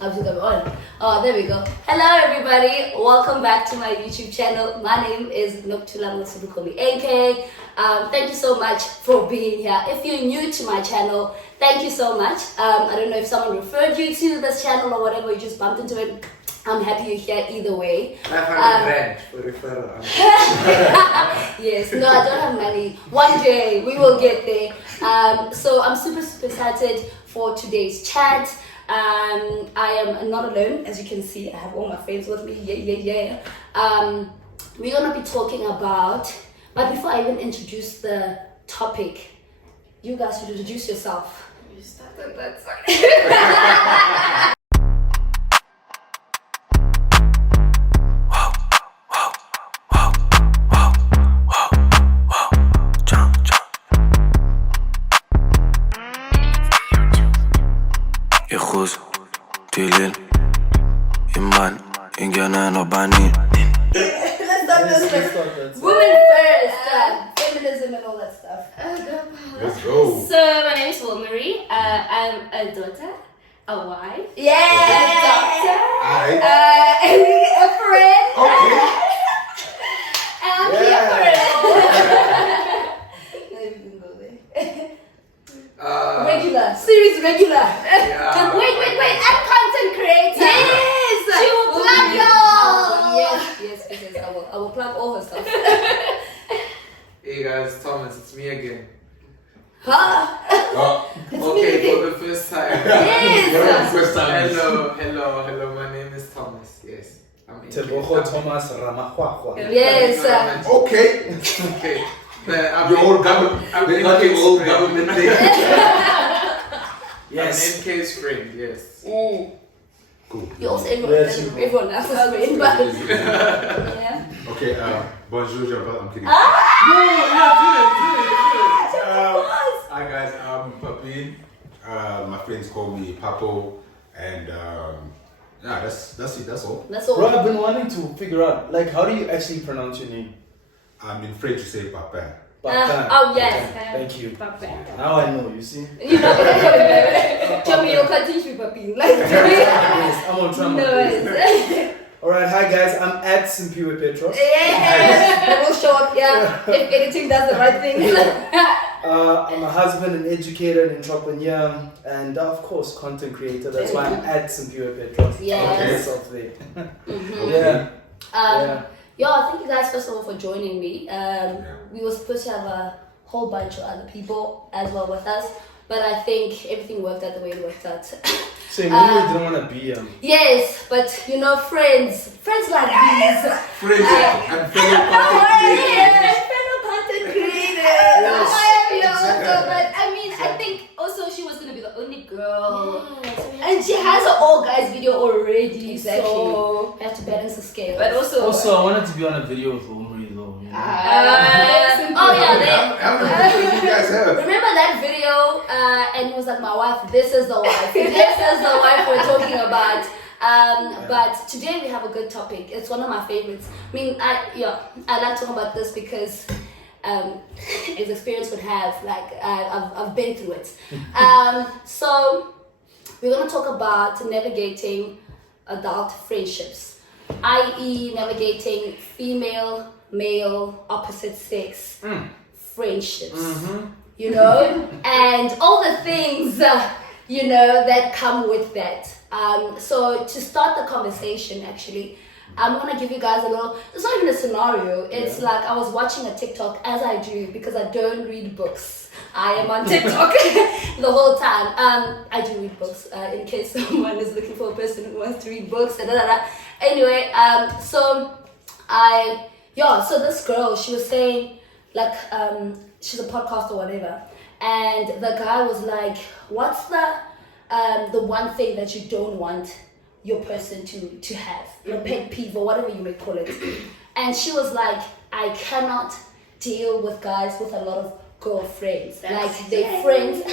How's it going on? Oh, there we go. Hello, everybody. Welcome back to my YouTube channel. My name is Noktulang Subukobi, AK. Thank you so much for being here. If you're new to my channel, thank you so much. I don't know if someone referred you to this channel or whatever, you just bumped into it. I'm happy you're here either way. 500 for referral. Yes, no, I don't have money. One day we will get there. So I'm super excited for today's chat. I am not alone, as you can see. I have all my friends with me. Yeah. We're gonna be talking about. But before I even introduce the topic, you guys should introduce yourself. You started that side. يخوز تيلين إيمان إنجانا نوباني. Let's start this. Women first, feminism and all that stuff. Let's go. So my name is Wilmarie. I'm a daughter, a wife, Yeah. a doctor, Alright. And a friend. Okay. And I'm here for it. Maybe we can go there. Regular, series regular. Yeah. Wait, I'm content creator. Yes, she will plug y'all. Yes, I will plug all her stuff. Hey guys, Thomas, it's me again. Huh? Okay, for the first time. Yes. First time. Hello. My name is Thomas. Yes, I'm in. Tebogo Thomas Ramahwahwa. Yes. Okay. Okay. You're all government. They're not all government. Yes. I'm NK's friend. Yes. Cool. You also Yes, everyone else's friend, but yeah. Okay, bonjour, I'm kidding. Hi guys, I'm Papin. My friends call me Papo, and yeah, that's it. That's all. That's all. Bro, I've been wanting to figure out, like, how do you actually pronounce your name? In French, you say Papin. Papin. Oh yes. Thank you. Papa. Now I know, you see? You know, tell me you'll continue papi. Like, Yes, I'm on trauma. no. Alright, hi guys, I'm at Simpiwe Petros. Yeah, we'll show up. Yeah, if editing does the right thing. I'm a husband, an educator, an entrepreneur, and of course, content creator. That's why I'm at Simpiwe Petros. Yes. Myself there. Mhm. Yeah. Yeah, thank you guys first of all for joining me. We were supposed to have a whole bunch of other people as well with us, but I think everything worked out the way it worked out. So you really didn't want to be Yes, but you know, friends like these. Friends and fellow Fellow content creators. But I mean, I think also she was gonna be the only girl, and she has an all guys video already, so I have to balance the scale. But also, Also, I wanted to be on a video with Omri though. You know? oh yeah, How many people you guys have? remember that video? And he was like, "My wife. This is the wife. This is the wife we're talking about." But today we have a good topic. It's one of my favorites. I mean, I like talking about this because as experience would have, like I've been through it. So we're gonna talk about navigating adult friendships, i.e., navigating female, male, opposite sex friendships. You know, and all the things you know that come with that. So to start the conversation, actually, I'm gonna give you guys a little. It's not even a scenario. It's like I was watching a TikTok, as I do because I don't read books. I am on TikTok the whole time. I do read books in case someone is looking for a person who wants to read books. Anyway, so this girl, she was saying like she's a podcast or whatever, and the guy was like, "What's the one thing that you don't want your person to have, your pet peeve or whatever you may call it?" And she was like, "I cannot deal with guys with a lot of girlfriends. Like they're friends." We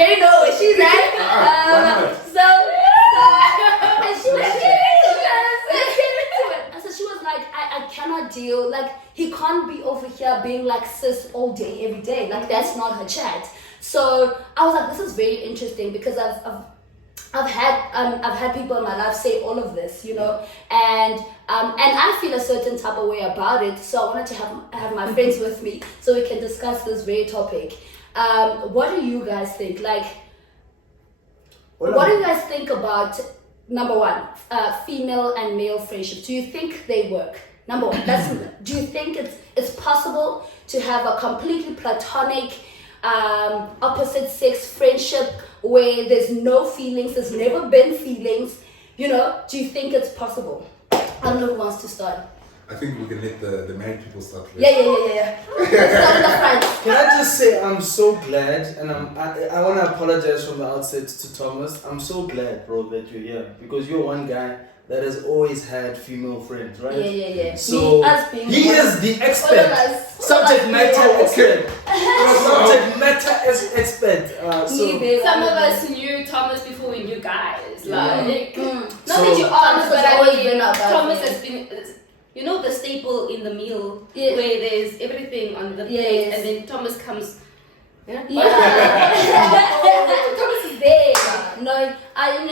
already know what she's at. And she was let's get into it. And so she was like, I cannot deal, like he can't be over here being like sis all day, every day. Like that's not her chat. So I was like, this is very interesting because I've I've had people in my life say all of this, you know, and I feel a certain type of way about it. So I wanted to have my friends with me so we can discuss this very topic. What do you guys think? Like, what do you guys think about, number one, female and male friendships? Do you think they work? Number one, do you think it's possible to have a completely platonic, opposite sex friendship where there's no feelings, there's never been feelings, you know? Do you think it's possible? I don't know who wants to start. I think we can let the married people start first. Yeah. Let's start in the front. Can I just say I'm so glad, and I want to apologize from the outset to Thomas. I'm so glad, bro, that you're here because you're one guy that has always had female friends, right? Yeah. So he is the expert, subject matter expert, subject matter expert. Some of us knew Thomas before we knew guys. Like, not So- that you Thomas aren't, but has I always mean, been our guy. Thomas has been, you know, the staple in the meal Yeah. where there's everything on the plate, Yes. and then Thomas comes. Yeah. Thomas is there. No, I've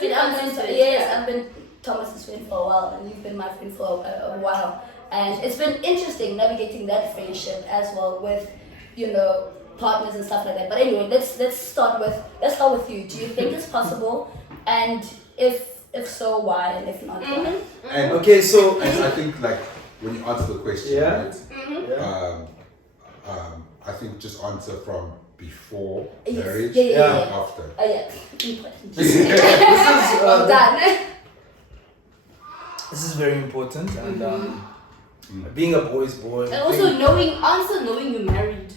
been I've been Thomas's friend for a while, and you've been my friend for a while, and it's been interesting navigating that friendship as well with, you know, partners and stuff like that. But anyway, let's start with you. Do you think it's possible? And if so, why? And if not, why? And Okay, so and I think like when you answer the question, Yeah. right? yeah. I think just answer from before Yes. marriage Yeah. and after. Oh yeah, important. this is Well done. this is very important, and being a boy's boy. And also knowing you're married.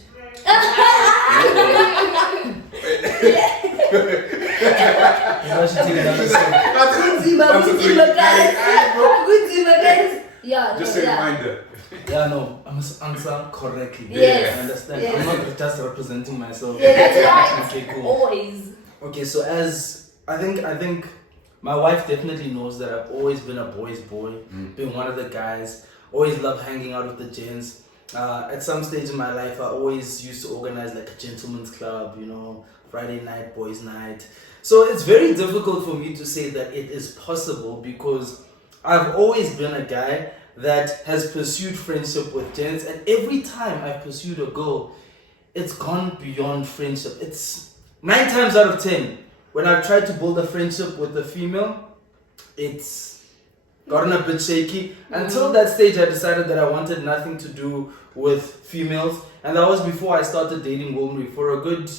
Just a reminder. Yeah, no, I must answer correctly. Yes. I understand. Yes. I'm not just representing myself. Yeah, that's right. Okay, cool. Always. Okay, so as I think my wife definitely knows that I've always been a boy's boy, being one of the guys. Always loved hanging out with the gents. At some stage in my life, I always used to organize like a gentleman's club, you know, Friday night, boys' night. So it's very difficult for me to say that it is possible because I've always been a guy that has pursued friendship with gents, and every time I've pursued a girl, it's gone beyond friendship. It's 9 times out of 10 when I've tried to build a friendship with a female, it's gotten a bit shaky. Until that stage, I decided that I wanted nothing to do with females, and that was before I started dating Wilmary. For a good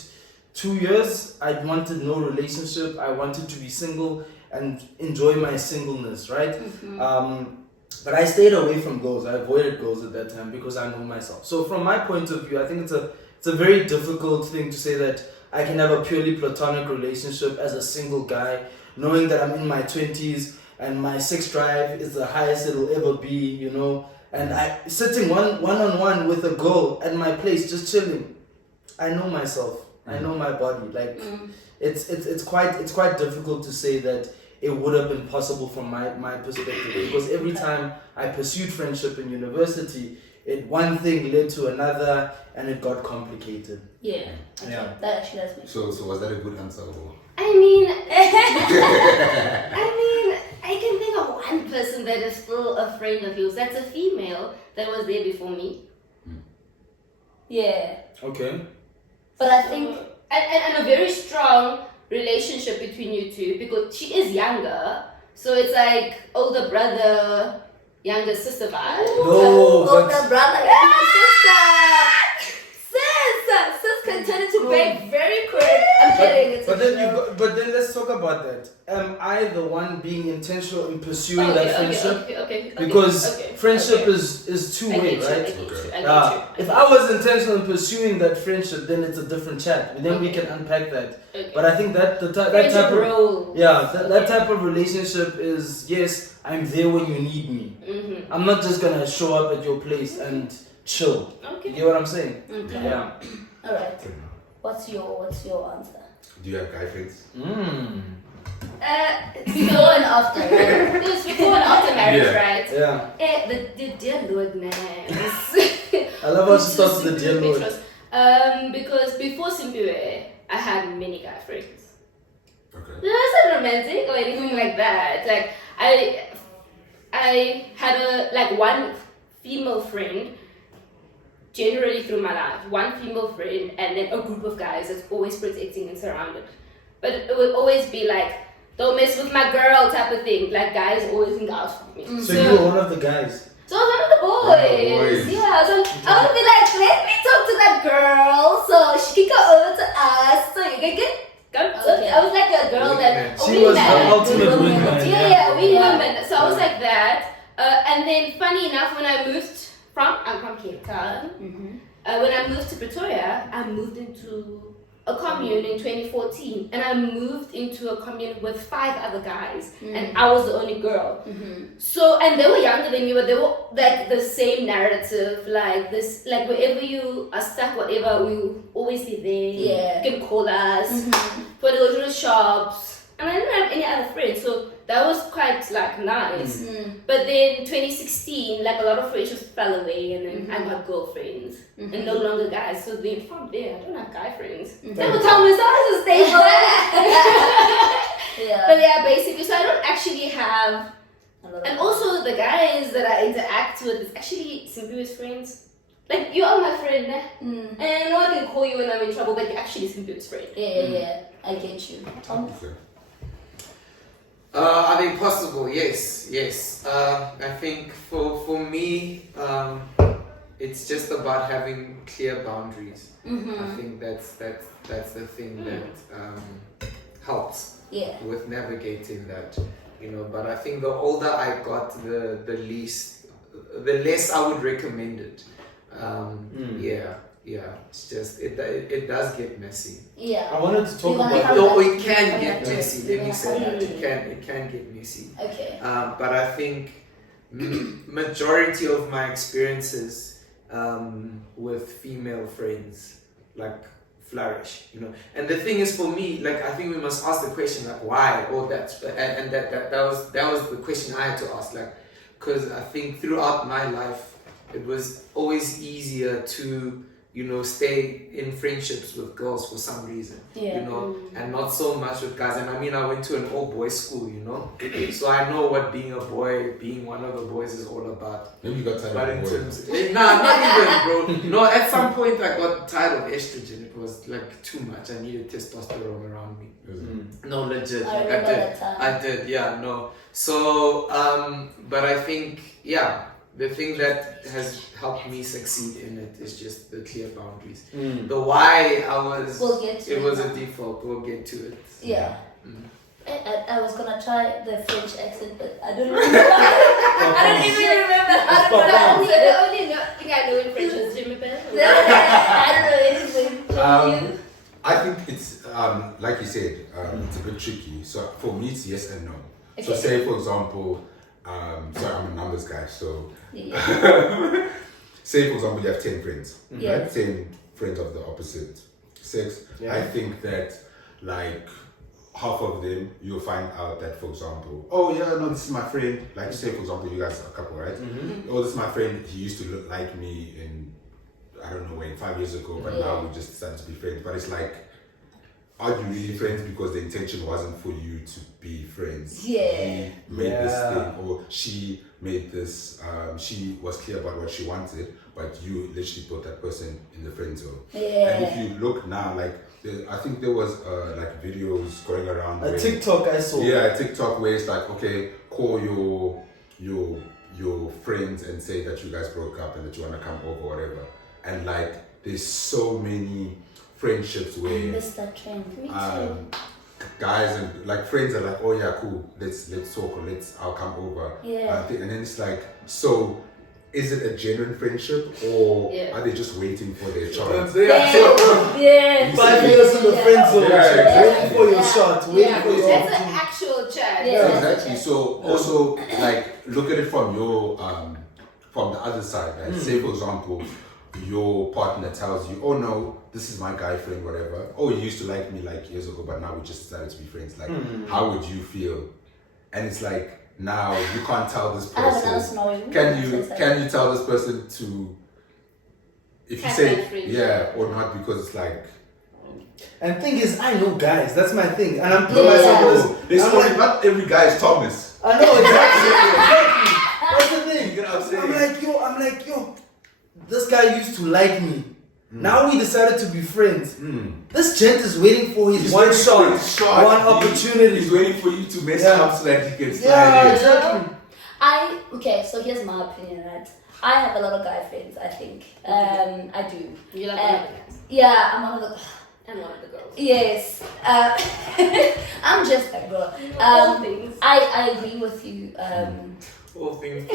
2 years, I wanted no relationship. I wanted to be single and enjoy my singleness, right? But I stayed away from girls. I avoided girls at that time because I know myself. So from my point of view, I think it's a very difficult thing to say that I can have a purely platonic relationship as a single guy, knowing that I'm in my 20s and my sex drive is the highest it'll ever be, you know, and I sitting one-on-one with a girl at my place just chilling. I know myself. I know my body. Like it's quite difficult to say that it would have been possible from my perspective, because every time I pursued friendship in university, one thing led to another and it got complicated. Yeah. Okay. Yeah. That actually does make sense. So was that a good answer? Or? I mean, I can think of one person that is still a friend of yours. That's a female that was there before me. Yeah. Okay. But I think And a very strong relationship between you two, because she is younger, so it's like older brother, younger sister vibe. No, older but brother and my sister. Sis can turn into babe very quick. I'm kidding. It's but a then show. but then let's talk about that. Am I the one being intentional in pursuing that friendship? Okay. Because friendship okay. is two I way, get you, right? I get you. If I was intentional in pursuing that friendship, then it's a different chat. Then we can unpack that. Okay. But I think that that Friendship type of role. that type of relationship is, yes, I'm there when you need me. Mm-hmm. I'm not just gonna show up at your place and chill. Okay. You get what I'm saying? Okay. Yeah. All right. What's your answer? Do you have guy friends? Before and after, right? It was before and after marriage, Yeah. right? Yeah. The dear Lord, man. I love how she starts with the dear Lord. Because before Simpiwe, I had many guy friends. Okay. romantic or anything like that. Like I had one female friend generally through my life, one female friend, and then a group of guys that's always protecting and surrounded. But it would always be like, don't mess with my girl type of thing. Like guys always think out for me. So you were one of the guys. So I was one of the boys. One of the boys. Yeah, so I would be like, let me talk to that girl so she can come over to us so you can get. Okay. I was like a girl that She was the ultimate wingman. Yeah, wing Yeah. woman. So I was like that. And then funny enough, when I moved I'm from Cape Town. When I moved to Pretoria, I moved into a commune in 2014, and I moved into a commune with 5 other guys, and I was the only girl. So, and they were younger than me, but they were like the same narrative, like this, like wherever you are stuck, whatever, we'll always be there. Yeah. You can call us, for the go to the shops, and I didn't have any other friends, so that was quite like nice. But then 2016, like a lot of friendships fell away, and then I got girlfriends and no longer guys. So then from there, I don't have guy friends. That would tell me so I was stable. Yeah. But yeah, basically, so I don't actually have. A lot of- And also the guys that I interact with is actually Simpi's friends. Like you are my friend, and I know I can call you when I'm in trouble, but you're actually Simpi's friend. Yeah. I get you. Tom? Okay. I think possible, yes. I think for me, it's just about having clear boundaries. I think that's the thing that helps Yeah. with navigating that, But I think the older I got, the less I would recommend it. Yeah. It's just it does get messy. Yeah. I wanted to talk You wanna about have- No, that- it can okay, get okay. messy. Let me say that Mm. it can get messy. Okay. But I think majority of my experiences with female friends like flourish, And the thing is, for me, like I think we must ask the question like why or that, and that was the question I had to ask, like, because I think throughout my life it was always easier to stay in friendships with girls for some reason, Yeah. and not so much with guys. And I mean, I went to an all-boys school, so I know what being a boy, being one of the boys is all about. Maybe you got tired But of in boys. terms, nah, not even, bro. No, at some point I got tired of estrogen. It was like too much. I needed testosterone around me. No, legit. I Like, remember did. that time. I did, yeah, no. So, but I think, yeah, the thing that has helped me succeed in it is just the clear boundaries. The why We'll get to it it was a now. default. We'll get to it. Yeah. Mm. I was gonna try the French accent, but I don't remember. I don't even remember. I don't know. The only thing I know in French is Jimmy Bell. I don't know anything. From you? I think it's like you said, it's a bit tricky. So for me, it's yes and no. So Okay. say for example, sorry, I'm a numbers guy. So Yeah. say for example, you have 10 friends, Yeah. right? 10 friends of the opposite sex. Yeah. I think that like half of them, you'll find out that, for example, oh yeah, no, this is my friend. Like say for example, you guys are a couple, right? Oh, this is my friend. He used to look like me in, I don't know when, 5 years ago, but now we just decided to be friends. But it's like, are you really friends because the intention wasn't for you to be friends? Yeah. He made this Yeah. thing, or she made this, she was clear about what she wanted, but you literally put that person in the friend zone. Yeah. And if you look now, like, I think there was like videos going around. A where- TikTok I saw. Yeah, a TikTok where it's like, okay, call your friends and say that you guys broke up and that you want to come over, whatever. And like, there's so many friendships I where missed that trend. guys and like friends are like, oh yeah, cool, let's talk, or I'll come over. Yeah. And then it's like, so is it a genuine friendship, or Yeah. are they just waiting for their chance? Yeah. 5 years in the friend zone, Yeah, waiting for your Yeah. shot, waiting Yeah. for your That's an opportunity. actual chat. Yeah. Exactly. So also like look at it from your from the other side. Right? Say for example, your partner tells you, "Oh no, this is my guy friend, whatever. Oh, you used to like me like years ago, but now we just decided to be friends." Like, how would you feel? And it's like now you can't tell this I have another person. scenario. Can you tell this person to if you Have say that friendship. yeah or not, because it's like And thing is, I know guys. That's my thing, and I'm putting Yeah. myself. There's I'm only like, not every guy is Thomas. I know exactly. That's the thing. You know what I'm saying? I'm like, yo, this guy used to like me. Now we decided to be friends. This gent is waiting for his He's one waiting for his shot, one He's opportunity. waiting for you to mess Yeah. up so that he can slide Yeah, in. exactly. Okay, so here's my opinion, right? I have a lot of guy friends, I think. I do. You like Uh, one of the guys Yeah, I'm one of the. and one of the girls. Yes. I'm just that girl. All things. I agree with you. All things.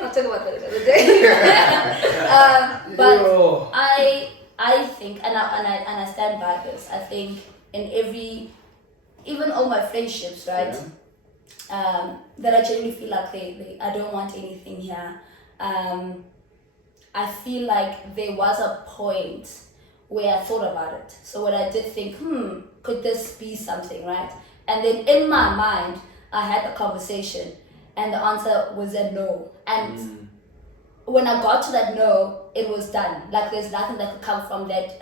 I'll talk about that another day. But Yo. I think, and I stand by this. I think in even all my friendships, right? That I genuinely feel like I don't want anything here. I feel like there was a point where I thought about it. So when I did think, could this be something, right? And then in my mind, I had the conversation, and the answer was a no. And when I got to that no, it was done. Like there's nothing that could come from that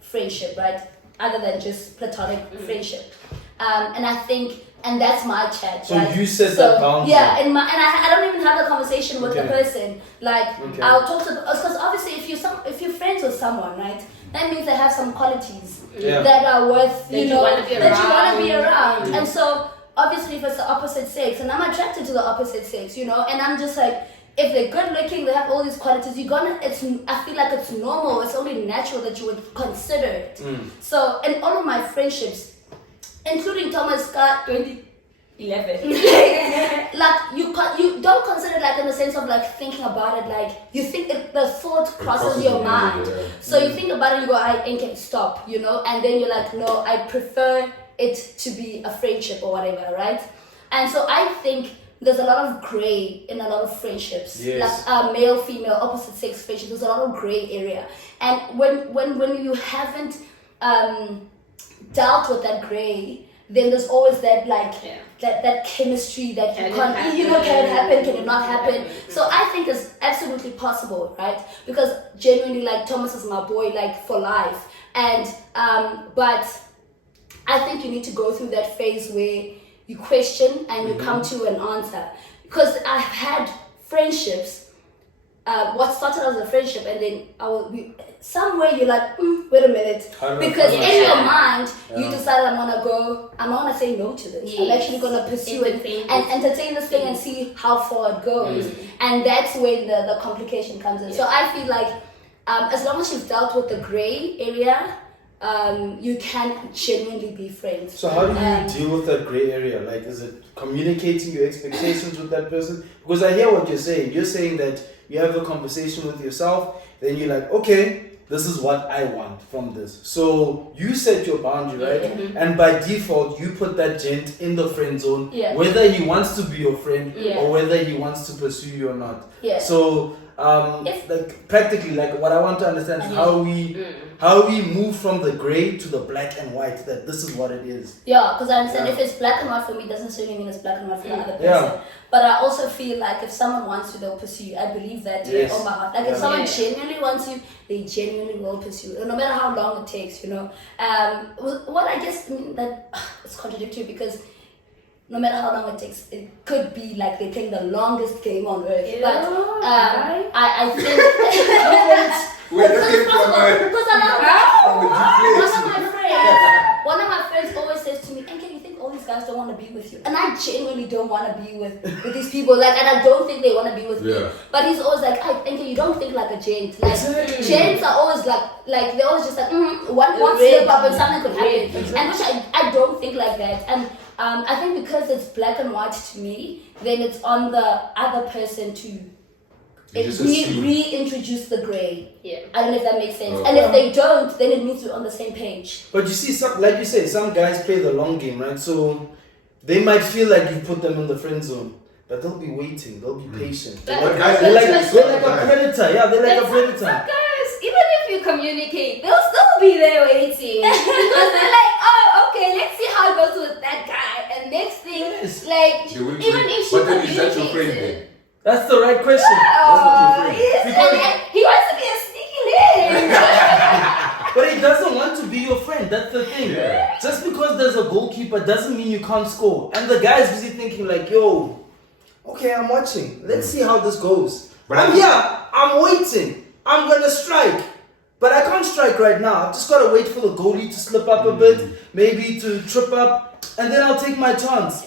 friendship, right? Other than just platonic friendship. And I think, and that's my chat. So right? you set that boundary. Yeah, and I don't even have the conversation with the Okay. person. Like Okay. I'll talk to, because obviously if you're friends with someone, right? That means they have some qualities Yeah. that are worth That you wanna be that you want to be around. around. And so obviously if it's the opposite sex, and I'm attracted to the opposite sex, and I'm just like, if they're good looking, they have all these qualities, I feel like it's normal, it's only natural that you would consider it. So in all of my friendships, including Thomas Scott 2011, like you don't consider it like in the sense of like thinking about it, like you think the thought crosses your mind. Yeah. So you think about it, you go, I can stop, and then you're like, no, I prefer it to be a friendship or whatever, right? And so I think there's a lot of gray in a lot of friendships, Yes. like male, female, opposite sex friendships. There's a lot of gray area, and when you haven't dealt with that gray, then there's always that that chemistry that you Can it can't, happen? can it happen, can it not happen? So I think it's absolutely possible, right? Because genuinely, like Thomas is my boy, like for life, and but I think you need to go through that phase where you question and you come to an answer. Because I've had friendships, what started as a friendship, and then somewhere you're like, wait a minute. How do I Because find in your myself? mind, you Yeah. decided I'm gonna say no to this. I'm Yes. actually gonna pursue it Entertain and this. entertain this thing and see how far it goes. And that's when the complication comes in. So I feel like as long as you've dealt with the gray area, you can genuinely be friends. So how do you deal with that gray area? Like, is it communicating your expectations with that person? Because I hear what you're saying. You're saying that you have a conversation with yourself, then you're like, okay, this is what I want from this. So you set your boundary, right? And by default, you put that gent in the friend zone, Yeah. whether he wants to be your friend Yeah. or whether he wants to pursue you or not. Yeah. So, If- like practically, like what I want to understand is how we move from the gray to the black and white. That this is what it is. Yeah, because I understand Yeah. if it's black and white for me, it doesn't necessarily mean it's black and white for the other person. Yeah. But I also feel like if someone wants you, they'll pursue you. I believe that Yes. on my heart. Like Yeah. if someone Yeah. genuinely wants you, they genuinely will pursue you, no matter how long it takes. What I guess that it's contradictory because no matter how long it takes, it could be like they're playing the longest game on earth. Yeah, But right. I think We're looking from because I love from a deep place. one of my friends always says to me, Enke, you think all these guys don't want to be with you? And I genuinely don't want to be with these people. Like, and I don't think they want to be with me. Yeah. But he's always like, Enke, you don't think like a gent. Like, Exactly. gents are always like they're always just like, one slip up and something could happen. Exactly. And which I don't think like that. And I think because it's black and white to me, then it's on the other person to You just assume. reintroduce the grey. Yeah. I don't know if that makes sense. Okay. And if they don't, then it means we're on the same page. But you see, like you said, some guys play the long game, right? So they might feel like you put them in the friend zone, but they'll be waiting. They'll be patient. But- But guys, They're like that's a guys. predator. Yeah, they're like a Some predator. guys, even if you communicate, they'll still be there waiting. Because they're like, oh, okay, let's see how it goes with that guy. And next thing, Yes. like, They will even wait. if she But then is that your communicates friend it. then? That's the right question. That's not your friend. Yes, Because- and he wants to be a your friend. That's the thing. Yeah. Just because there's a goalkeeper doesn't mean you can't score. And the guy's busy thinking like, yo, okay, I'm watching. Let's see how this goes. But I'm here. I'm waiting. I'm gonna strike. But I can't strike right now. I've just gotta wait for the goalie to slip up a bit, maybe to trip up, and then I'll take my chance.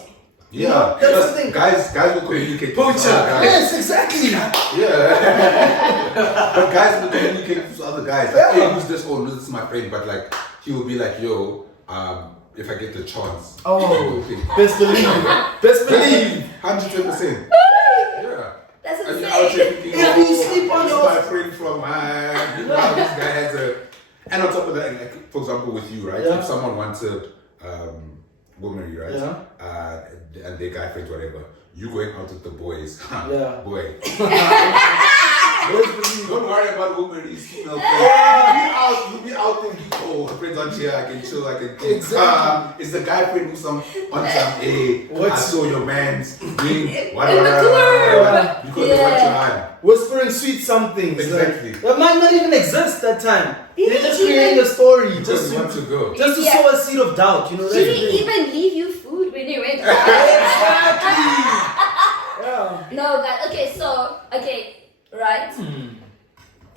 Yeah, No, that's because the thing. guys will communicate. Poacher. with other guys. Yes, exactly. Yeah. But guys will communicate with other guys. Like, Yeah. hey, who's this? Oh, no, this is my friend. But like, he will be like, yo, if I get the chance. Oh, okay. best believe. Best believe. 110%. Yeah. That's And insane. you're out here thinking, Yeah, you sleep on this your- is my friend from you know how this guy has a. And on top of that, like, for example, with you, right? Yeah. If someone wanted woman, right? Yeah. And their guy friends, whatever, you going out with the boys. Yeah. Boy. Best believe. Don't worry about women, these female friends. You'll be out thinking, oh, her friends are here, I can chill, I can cook. Exactly. It's the guy friend who's on some, hey, I What's- saw your man's doing club. whatever. Because they want Yeah. your man. Whispering sweet somethings. Exactly. Like, that might not even exist that time. Did They're he just even- creating a story Because just they to, want to go. just to Yeah. sow a seed of doubt, you know. Did that's the he thing. even leave you food when you went out? Exactly. Yeah. No, guys. Okay, so right.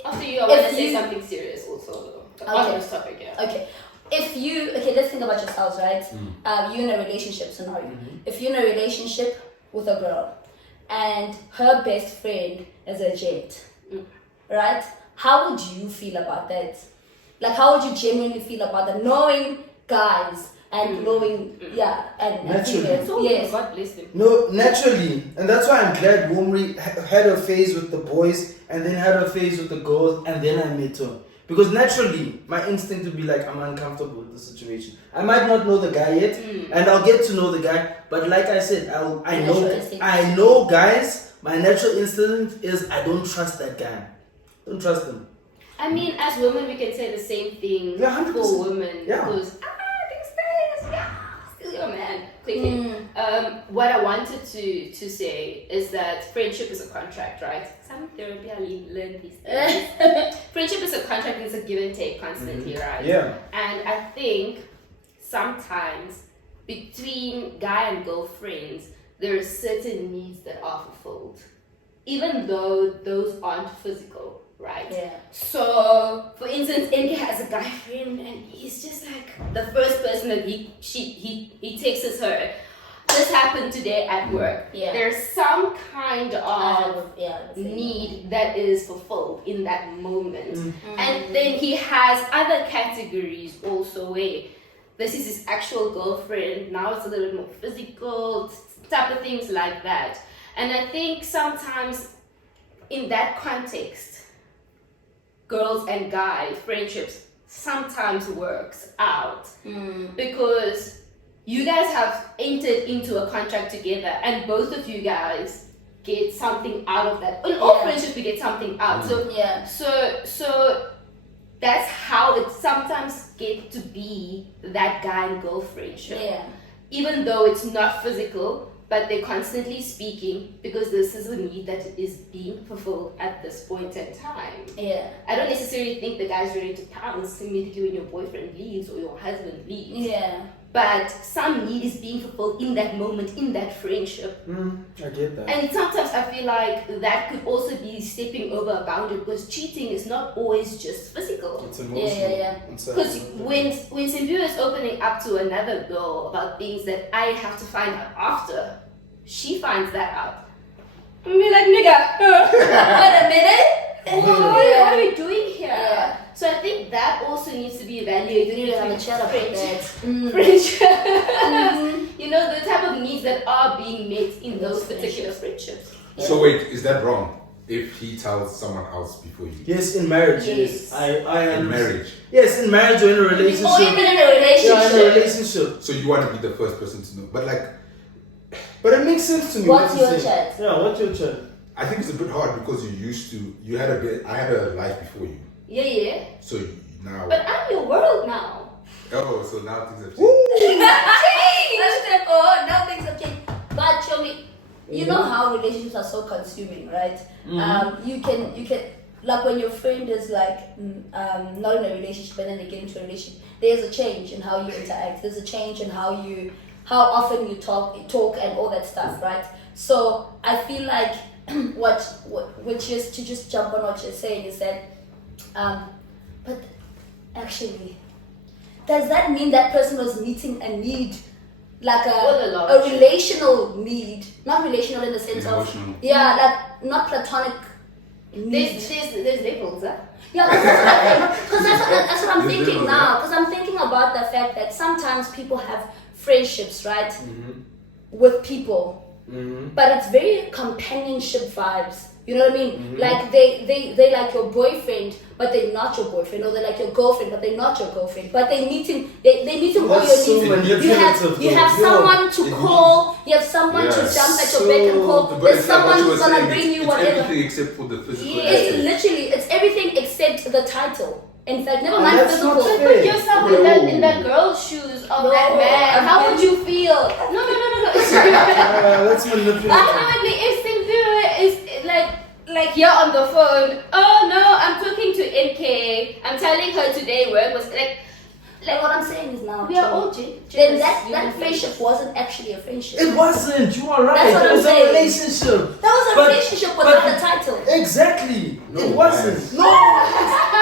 After you, I want If to say you- something serious also. Okay. On this topic, yeah. Okay. If you let's think about yourselves, right? You're in a relationship scenario. If you're in a relationship with a girl, and her best friend is a jet, right? How would you feel about that? Like, how would you genuinely feel about that? Knowing guys and knowing, and Naturally. females. So, Yes. God bless them. No, naturally, and that's why I'm glad Womri had a phase with the boys and then had a phase with the girls, and then I met her. Because naturally, my instinct would be like, I'm uncomfortable with the situation. I might not know the guy yet, and I'll get to know the guy. But like I said, I know guys. My natural instinct is I don't trust that guy. Don't trust him. I mean, as women, we can say the same thing Yeah, 100%. for women. Yeah. Because, these days, still your man. Quickly. What I wanted to say is that friendship is a contract, right? Some therapy I learned these days. Friendship is a contract, it's a give and take constantly, right? Yeah. And I think sometimes between guy and girl friends, there are certain needs that are fulfilled, even though those aren't physical, right? Yeah. So, for instance, NK has a guy friend, and he's just like the first person that he texts her. This happened today at work. Yeah. There's some kind of the same. need that is fulfilled in that moment. And then he has other categories also where this is his actual girlfriend, now it's a little bit more physical, type of things like that. And I think sometimes in that context, girls and guy friendships sometimes works out because you guys have entered into a contract together and both of you guys get something out of that. In all friendships we get something out. So that's how it sometimes get to be that guy and girl friendship. Yeah. Even though it's not physical, but they're constantly speaking because this is a need that is being fulfilled at this point in time. Yeah. I don't necessarily think the guy's ready to pounce immediately when your boyfriend leaves or your husband leaves. Yeah. But some need is being fulfilled in that moment, in that friendship. I get that. And sometimes I feel like that could also be stepping over a boundary because cheating is not always just physical. It's emotional. Yeah. Because when Simbu is opening up to another girl about things that I have to find out after, she finds that out. I'm be like, nigga, wait a minute. What are we doing here? Yeah. So I think that also needs to be You evaluated. need to have a chat about friendship. that. Friendship. You know, the type of needs that are being met in those particular friendships. So wait, is that wrong? If he tells someone else before you? Yes, in marriage. Yes. I In marriage. Yes, in marriage or in a relationship. Or even in a relationship. Yeah, in a relationship. So you want to be the first person to know. But like, But it makes sense to me. What's what you your say. chat? Yeah, what's your chat? I think it's a bit hard because I had a life before you. Yeah. So now. But I'm your world now. Oh, so now things have changed. Change. Oh, now things have changed. But show me, you know how relationships are so consuming, right? You can like when your friend is like not in a relationship and then they get into a relationship, there's a change in how you interact. There's a change in how often you talk and all that stuff, right? So I feel like which is to just jump on what you're saying is that, but actually, does that mean that person was meeting a need, like a relational need, not relational in the sense Emotional. of like not platonic need? There's levels, huh? Yeah, because that's what I'm thinking now. Because I'm thinking about the fact that sometimes people have friendships, right, with people, but it's very companionship vibes. You know what I mean? Like they like your boyfriend, but they're not your boyfriend, or they're like your girlfriend, but they're not your girlfriend. But they meeting all your That's so needs. manipulative, You have though. someone to call. You have someone to Yes. jump at your beck and call. But There's it's like someone what you who's were gonna saying, bring you it's whatever. everything except for the physical It's aspect. literally, it's everything except the title. In fact, never mind that's not physical. fair. Put yourself in that girl's shoes of that man. How would you feel? No. That's manipulative. Ultimately, if Cynthia is like you're on the phone, oh no, I'm talking to NK. I'm telling her today work was like What I'm saying is now, we are all jealous. then that friendship wasn't actually a friendship. It wasn't. You are right. That's what It I'm was saying. a relationship. That was a But- relationship but- without the title. Exactly. No, it wasn't. guys. No.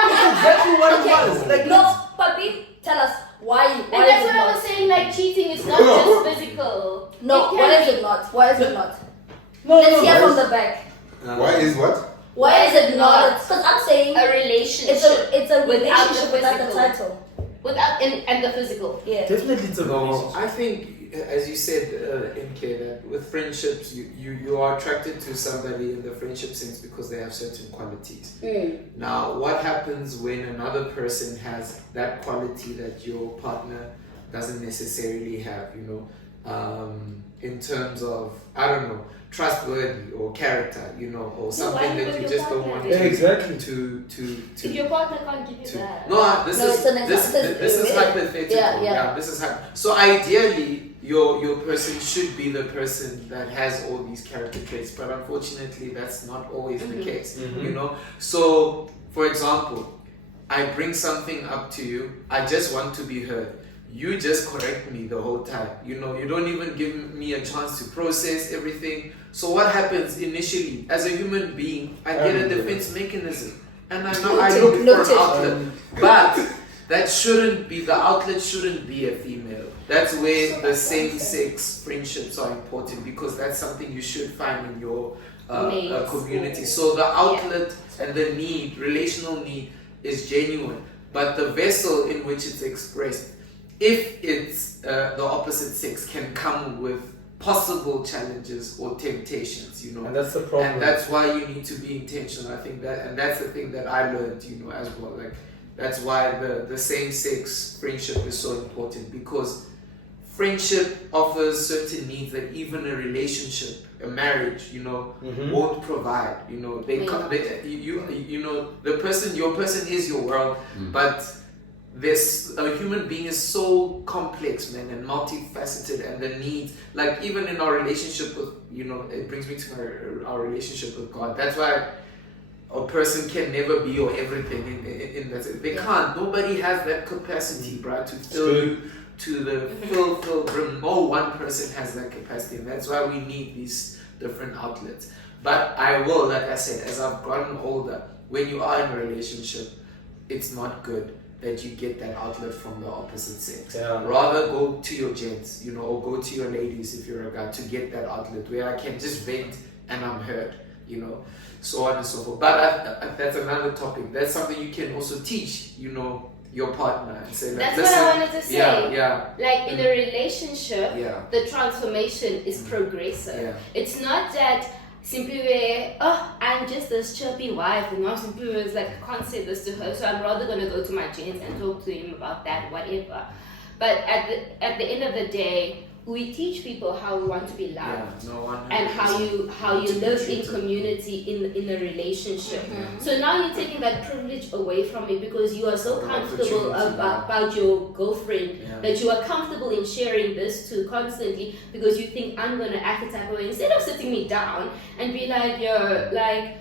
It's exactly what it was. Like no, Papi, tell us why. And that's what I was saying, like cheating is not just physical. No, It can why is be- it not? Why is it not? No, Let's no, hear no. from the back. Why is what? Why is it not? Because I'm saying a relationship it's a without the relationship without the physical. title. without and the physical. Yeah. Definitely it's a No, relationship. I think, as you said, MK, that with friendships, you are attracted to somebody in the friendship sense because they have certain qualities. Now, what happens when another person has that quality that your partner doesn't necessarily have, in terms of, I don't know, trustworthy or character, or something why that would you your just don't partner want be? Yeah, exactly. If your partner can't give you to that. no, this No, is it's an this is example. hypothetical. Yeah. This is so ideally your person should be the person that has all these character traits, but unfortunately that's not always the case. So for example, I bring something up to you, I just want to be heard. You just correct me the whole time. You don't even give me a chance to process everything. So what happens initially, as a human being, I get a defense mechanism. And I know I look for an outlet. But that shouldn't be, the outlet shouldn't be a female. That's where the same-sex friendships are important, because that's something you should find in your community. So the outlet and the need, relational need, is genuine. But the vessel in which it's expressed, if it's the opposite sex, can come with possible challenges or temptations, And that's the problem. and that's why you need to be intentional. I think that, and that's the thing that I learned, as well. Like, that's why the same-sex friendship is so important, because friendship offers certain needs that even a relationship, a marriage, won't provide. They come, the person, your person is your world, but a human being is so complex, man, and multifaceted, and the needs, like even in our relationship with, it brings me to our relationship with God. That's why a person can never be your everything in that. They can't. Nobody has that capacity, bro, to fill you to the full brim. No one person has that capacity, and that's why we need these different outlets. But I will, like I said, as I've gotten older, when you are in a relationship, it's not good that you get that outlet from the opposite sex. Yeah. Rather go to your gents, or go to your ladies if you're a guy, to get that outlet where I can just vent and I'm heard, so on and so forth. But that's another topic. That's something you can also teach, your partner, and say, That's listen, what I wanted to say. Yeah. Like in a relationship, Yeah. the transformation is progressive. Yeah. It's not that simply where, I'm just this chirpy wife, and now simply is like, I can't say this to her, so I'm rather gonna go to my gents and talk to him about that, whatever. But at the end of the day, we teach people how we want to be loved. And how you live in community in a relationship. So now you're taking that privilege away from it, because you are so comfortable about your girlfriend that you are comfortable in sharing this to constantly, because you think, I'm gonna act a type of way, instead of sitting me down and be like,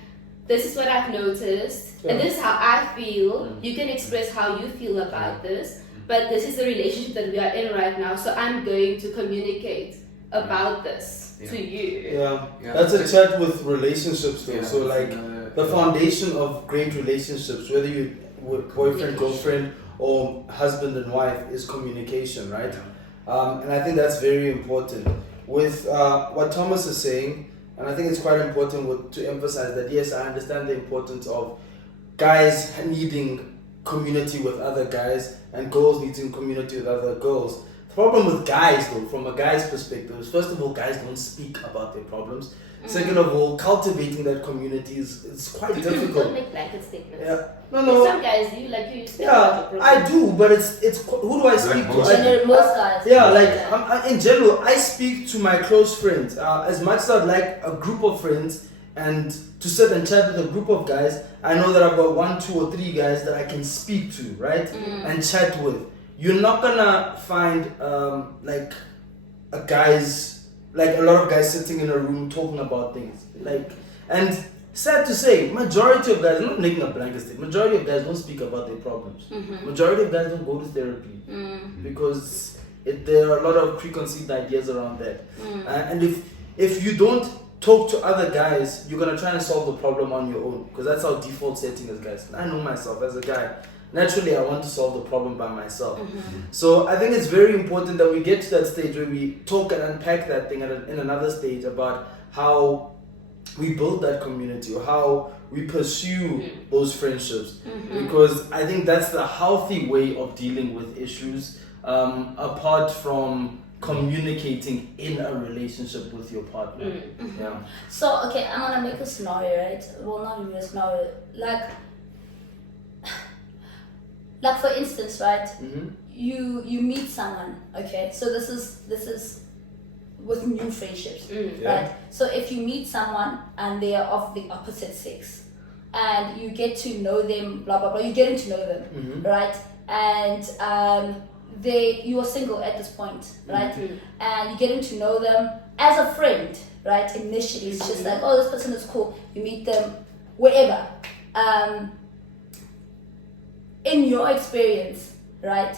this is what I've noticed and this is how I feel. You can express how you feel about this, but this is the relationship that we are in right now, so I'm going to communicate about this to you. Yeah. Yeah. That's a chat with relationships though. Yeah, So like the foundation of great relationships, whether you with boyfriend, girlfriend, or husband and wife, is communication, right? And I think that's very important. With what Thomas is saying, and I think it's quite important to emphasize that yes, I understand the importance of guys needing community with other guys and girls needing community with other girls. The problem with guys though, from a guy's perspective, is first of all, guys don't speak about their problems. Second of all, cultivating that community is quite Don't difficult. make blanket statements. Yeah. There's No. some guys do like you speak about Yeah, your I do, but it's who do I speak to? most Most guys. Yeah, like in general, I speak to my close friends. As much as I'd like a group of friends and to sit and chat with a group of guys, I know that I've got 1, 2, or 3 guys that I can speak to, right? And chat with. You're not gonna find like a lot of guys sitting in a room talking about things. And sad to say, majority of guys, I'm not making a blanket statement, majority of guys don't speak about their problems. Majority of guys don't go to therapy because there are a lot of preconceived ideas around that. And if you don't talk to other guys, you're gonna try and solve the problem on your own, because that's our default setting as guys. I know myself as a guy. Naturally, I want to solve the problem by myself. So I think it's very important that we get to that stage where we talk and unpack that thing in another stage about how we build that community or how we pursue those friendships. Because I think that's the healthy way of dealing with issues, apart from communicating in a relationship with your partner. Yeah. So, okay, I'm gonna make a scenario, right? Well, not even a scenario. Like for instance, right? You meet someone, okay? So this is with new friendships, right? So if you meet someone and they are of the opposite sex, and you get to know them, blah blah blah, you're getting to know them, right? And you are single at this point, right? And you're getting to know them as a friend, right? Initially, it's just like, oh, this person is cool. You meet them wherever. In your experience, right?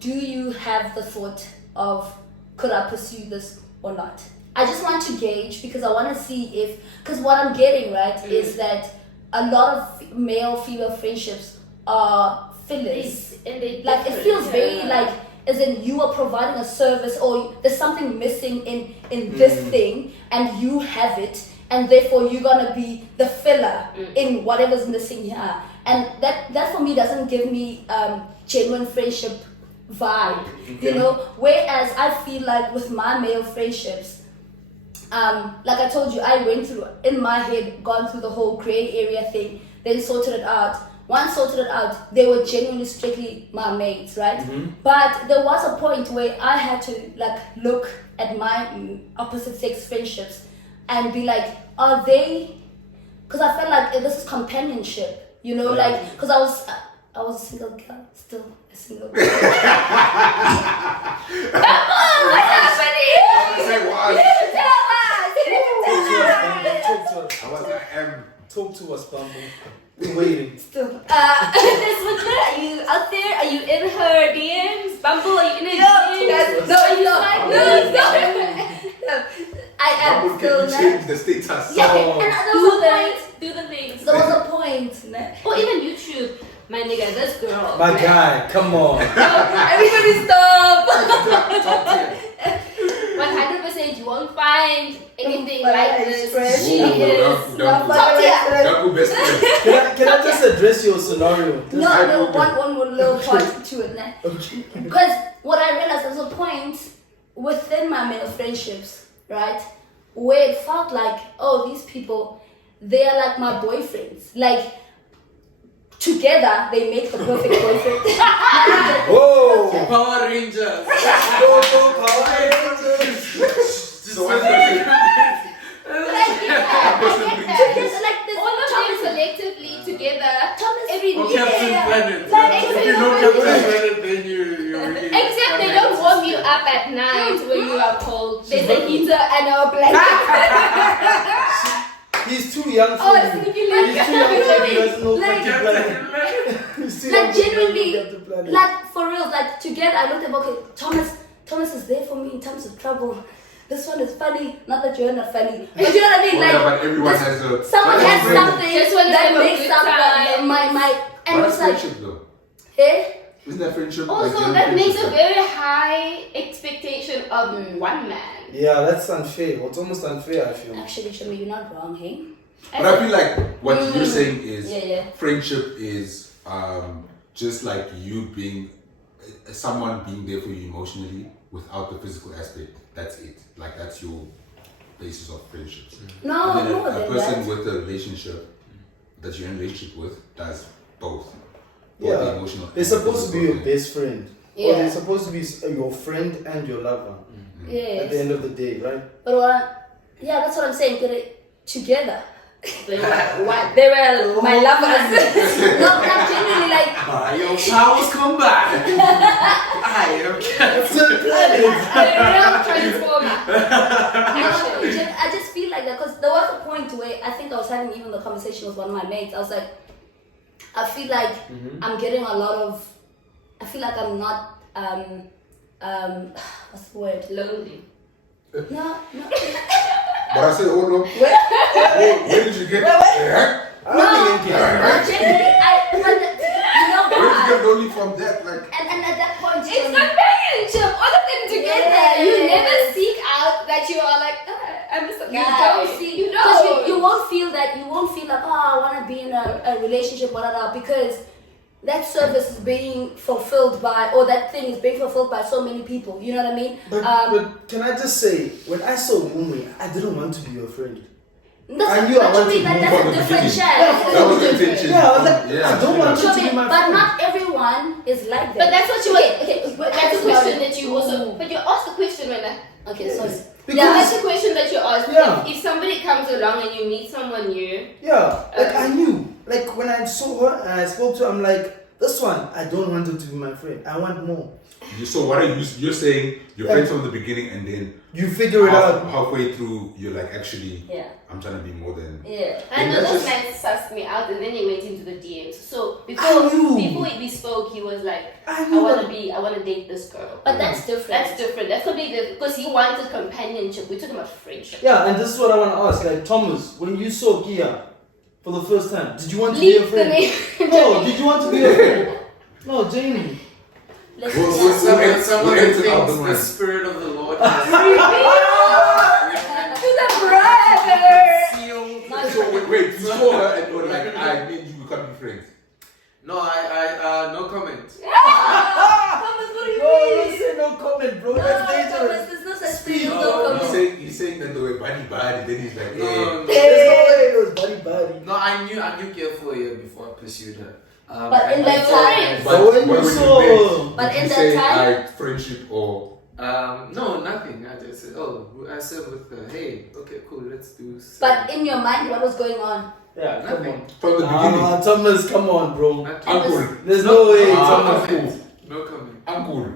Do you have the thought of, could I pursue this or not? I just want to gauge, because I want to see because what I'm getting, right, is that a lot of male-female friendships are fillers. Like it feels very like, as in you are providing a service, or there's something missing in this thing, and you have it, and therefore you're gonna be the filler in whatever's missing here. And that for me doesn't give me genuine friendship vibe, you know. Whereas I feel like with my male friendships, like I told you, I went through, in my head, gone through the whole gray area thing, then sorted it out. Once sorted it out, they were genuinely strictly my mates, right? But there was a point where I had to like look at my opposite sex friendships and be like, are they? Because I felt like this is companionship. You know, like, because I was a single girl, still a single girl. Come on, what's happening? Say what? Talk to us, Bumble. We're waiting. Still. Desmond, are you out there? Are you in her DMs? Bumble, are you in her DMs? No. I am still Can you change the status? Yeah, and there was a point. Do the things. There was a point. Or even YouTube. My nigga, this girl. My guy, come on. Everybody stop. 100% you won't find anything But like I this. express- She is. Top tier. Gaku best friend. Can I just address your scenario? No, one little part to it, né? Because what I realized, there's a point within my male friendships, right, where it felt like, oh, these people, they are like my boyfriends. Like, together, they make the perfect boyfriend. Whoa! Power Rangers. Power Rangers. So what's the All of them collectively together. Every Or day. Captain Planet. Like, If you know Captain Planet, then you're Except they don't warm you up at night when you are cold. There's a heater and a blanket. He's too young for Oh, you. sneaky link. He's too young for you. He doesn't know Like- Captain Planet. still Like have to genuinely, look at the planet. like for real, like together I looked at okay, Thomas is there for me in times of trouble. This one is funny. Not that you're not funny, but you know what I mean. Oh, Like yeah, but everyone this- has a. someone but has every friend- something This one is that have a makes good up time. my and But it's that's like, friendship though. hey, Isn't that friendship? Also, genuine that makes a friendship? very high expectation of one man. Yeah, that's unfair. It's almost unfair, I feel. actually, Shami, you're not wrong, hey? But I feel like what you're saying is Yeah. friendship is just like you being someone being there for you emotionally without the physical aspect. That's it. Like that's your basis of friendships. No, And then more a than person that. with a relationship that you're in a relationship with does both. Both the Yeah, emotional. they're and supposed to be your physical best friend. Or Yeah. they're supposed to be your friend and your lover at the Yes. end of the day, right? But yeah, that's what I'm saying. Get it together. They were one. They were my lovers. No, not genuinely like. Your showers come back. I am. It's a planet. The real transformer. No, I just feel like that because there was a point where I think I was having even the conversation with one of my mates. I was like, I feel like I'm getting a lot of. I feel like I'm not. What's the word? Lonely. No. But I said, oh no. Where did you get it? I don't think anything. But genuinely, you know Where did you why? get lonely from that? Like, And at that point, It's companionship. All of them together. You Yes. never seek out that you are like, I miss a You guy. don't see, You because don't. you won't feel that. You won't feel like, oh, I want to be in a relationship, whatever, because that service is being fulfilled by, or that thing is being fulfilled by so many people. You know what I mean? But can I just say, when I saw Mumi, I didn't want to be your friend. That's I knew I what you wanted mean. to Like move that's from a the different beginning. share. that was the intention. Yeah, I was like, Yeah, I don't want Show you to me, be my but friend. not everyone is like that. But that's what you okay. But that's a question that you also. But you asked the question when I. Okay, sorry. Because- Yeah, that's the question that you asked. Yeah. If somebody comes along and you meet someone new, Yeah, like I knew. Like when I saw her and I spoke to her, I'm like, this one, I don't want her to be my friend. I want more. So what are you're saying? You're friends from the beginning, and then You figure it out. halfway through, you're like, actually, Yeah. I'm trying to be more than. Yeah. I know that's this just- man sussed me out, and then he went into the DMs. So I before knew. we spoke, he was like, I I knew. want to date this girl. But that's different. That's different. That's completely because he wanted companionship. We're talking about friendship. Yeah, and this is what I want to ask. Like Thomas, when you saw Kia for the first time, did you want to be a Leave the friend? name. No, did you want to be a friend? No, Jamie. Let's Well, do well, that. Someone, someone We'll that enter out the thinks the line. spirit of the Lord has To the brother. sealed. So wait, you saw her and you were like, I mean, you become friends. No, no comment. Thomas, what do you No, mean? don't say no comment, bro. No, That's Thomas, dangerous. there's no such thing. Speak. No He's comment. saying, that they were buddy, then he's like, No, hey. no, There's no way it was buddy. no, I knew Kia for a year before I pursued her. But in and that before- time- But when you saw- met, But did in you that say, time- friendship or no, nothing. I just said, I said with her, hey, okay, cool, let's do. But in your mind, what was going on? Yeah, come on. from the beginning? Ah, Thomas, come on, bro. Nothing. Uncle, There's no way. No Thomas. comment. No comment. uncle.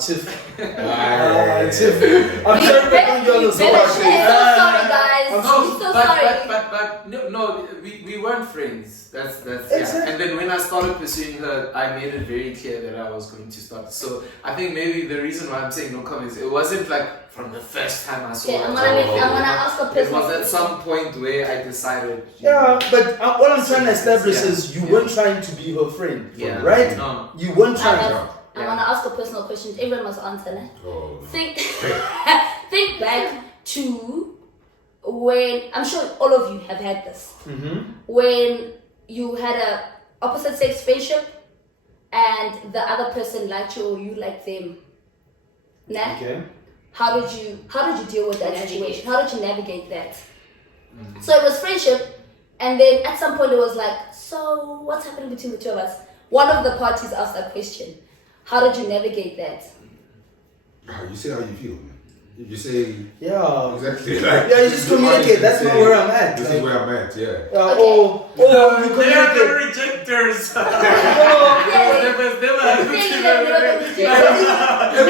Chief. Ah, Chief. I'm sorry to put you on the I'm spot. so sorry, guys. I'm No, so but, sorry. but no, we weren't friends. That's Exactly. yeah. And then when I started pursuing her, I made it very clear that I was going to start. So I think maybe the reason why I'm saying no comments, it wasn't like from the first time I saw Okay, her. I'm gonna ask a It personal was at question. some point where I decided. Yeah, but what I'm trying to establish Yeah. is you Yeah. weren't trying to be her friend, Yeah. right? No. You weren't I trying. have- I'm gonna ask a personal question. Everyone must answer that. Oh, Think, think back to when I'm sure all of you have had this. Mm-hmm. When you had a opposite sex friendship, and the other person liked you or you liked them. Nah? Okay. How did you deal with that Navigate. situation? How did you navigate that? So it was friendship, and then at some point it was like, so what's happening between the two of us? One of the parties asked that question. How did you navigate that? you say how you feel, man. You say Yeah. exactly like. Yeah, you just communicate. That's not where I'm at. This Like, is where I'm at. Yeah. Okay. Oh, you They are the communicate. rejectors. No, Yeah, Never- never- I'm saying that you never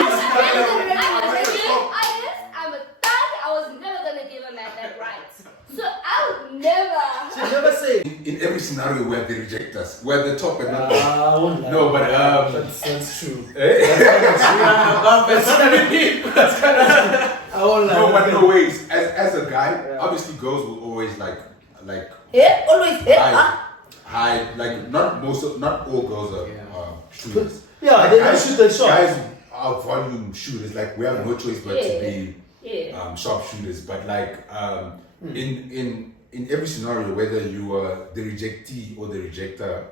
I'm a thug. I was never gonna give a man that right. So I would never. she never say. In every single scenario where they reject us. We're at the top and not I won't lie. No, but, that's true. Yeah, I won't lie. no, but no ways. As a guy, obviously girls will always like Yeah, always. Yeah. hide. Like not all girls are shooters. Yeah, they don't shoot the shot. Guys are volume shooters. Like we have no choice but to be Yeah. sharpshooters. But like in every scenario, whether you are the rejectee or the rejector,